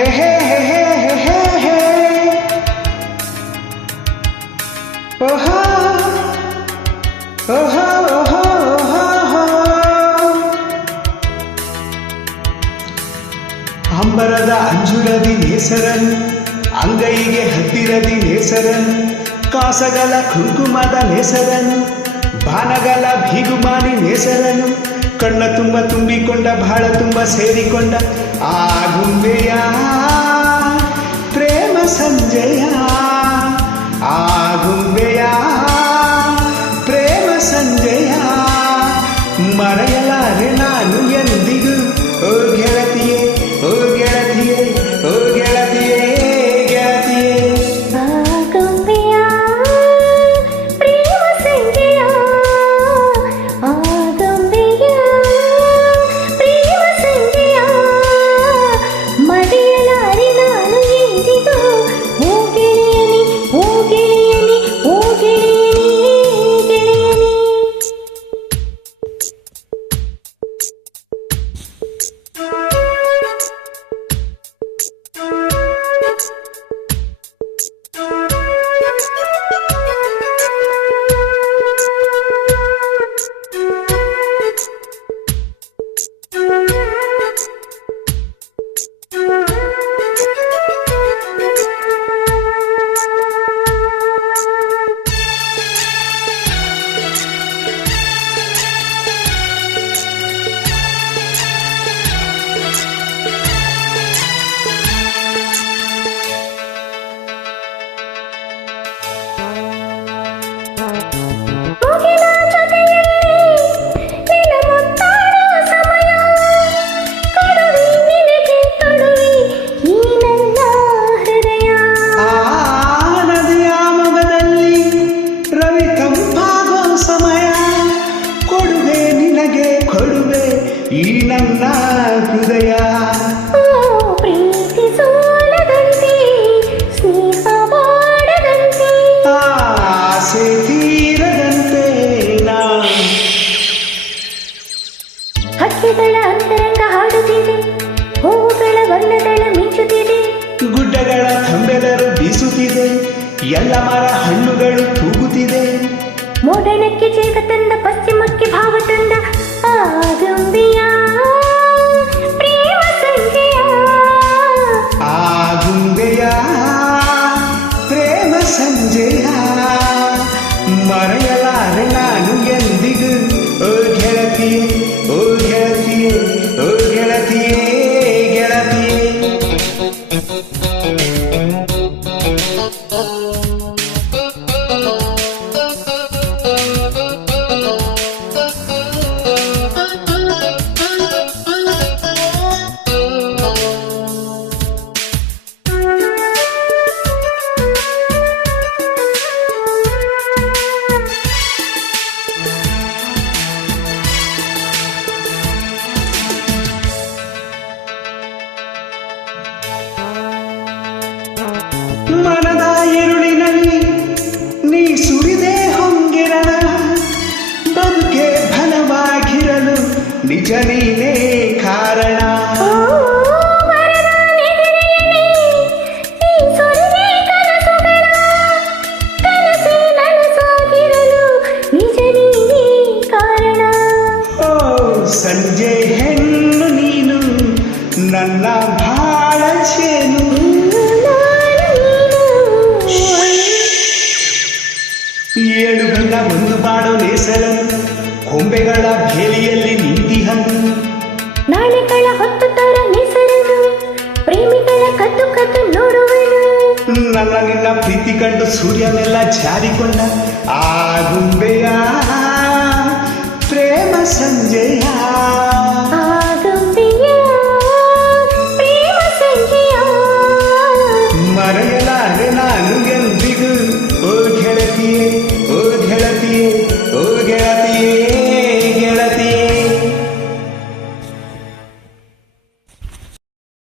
ಹೇ ಹೇ ಹೇ ಹೇ ಹೇ ಹೇ ಹೇ ಓಹೋ ಓಹೋ ಓಹೋ ಓಹೋ ಅಂಬರದ ಅಂಜುರದಿ ನೇಸರನು ಅಂಗೈಗೆ ಹತ್ತಿರದಿ ನೇಸರನು ಕಾಸಗಲ ಕುಂಕುಮದ ನೇಸರನು ಬಾನಗಲ ಭೀಗುಮಾನಿ ನೇಸರನು ಕಣ್ಣ ತುಂಬ ತುಂಬಿಕೊಂಡ ಬಹಳ ತುಂಬ ಸೇರಿಕೊಂಡ ಆ ಗುಂಬೆಯ ಪ್ರೇಮ ಸಂಜಯ ಆ ಗುಂಬೆಯ ಪ್ರೇಮ ಸಂಜಯ ಮರೆಯಲಾರೆ ನಾನು ಎಂದಿಗೂ ಓ ಗೆಳತಿಯೇ ಓ ಗೆಳತಿಯೇ ಓ ಗೆಳತಿಯೇ ಗೆಳತಿಯೇ ಈ ನನ್ನ ಹೃದಯ ಪ್ರೀತಿ ಸೋಲದಂತೆ ಸ್ನೇಹ ಮಾಡದಂತೆ ಆಸೆ ತೀರದಂತೆ ಹಕ್ಕಿಗಳ ಅಂತರಂಗ ಹಾಡುತ್ತಿದೆ ಹೂವುಗಳ ವರ್ಣದಳ ಮಿಂಚುತ್ತಿದೆ ಗುಡ್ಡಗಳ ಕಂಬೆದರು ಬೀಸುತ್ತಿದೆ ಎಲ್ಲ ಮರ ಹಣ್ಣುಗಳು ತೂಗುತ್ತಿದೆ ಮೋಡಣಕ್ಕೆ ಜೇಗ ತಂದ ಪಶ್ಚಿಮಕ್ಕೆ ಭಾವ ತಂದ ಆ ಗುಂಬೆಯ ಪ್ರೇಮ ಸಂಜಯ ಆ ಗುಂಬೆಯ ಪ್ರೇಮ ಸಂಜಯ ಮರೆಯಲಾರೆ ನಾನು ಎಂದಿಗೂ ಓ ಗೆಳತಿಯೇ ಓ ಗೆಳತಿಯೇ ಓ ಗೆಳತಿಯೇ ಗೆಳತಿಯೇ ಮನದ ഇരുಳಿನಲ್ಲಿ ನೀ ಸುರಿದೆ ಹೊಂಗಿರಣ ಬದುಕೆ ಫಲವಾಗಿರಲು ನಿಜ ನೀನೇ ಕಾರಣ ಸಂಜೆ ಹೆಣ್ಣು ನೀನು ನನ್ನ ಬಾಳ ಚೇನು ಏಳು ಗಂಡ ಒಂದು ಬಾಡೋ ನೇಸರನು ಕೊಂಬೆಗಳ ಬೇಲಿಯಲ್ಲಿ ನಿಂತಿಹನು ನಾಳೆಗಳ ಹೊತ್ತು ತರ ನೇಸರನು ಪ್ರೇಮಿಗಳ ಕದ್ದು ಕದ್ದು ನೋಡುವನು ನನ್ನ ನಿನ್ನ ಪ್ರೀತಿ ಕಂಡು ಸೂರ್ಯನೆಲ್ಲ ಜಾರಿಕೊಂಡ ಆ ಗುಂಬೆಯ ಪ್ರೇಮ ಸಂಜಯ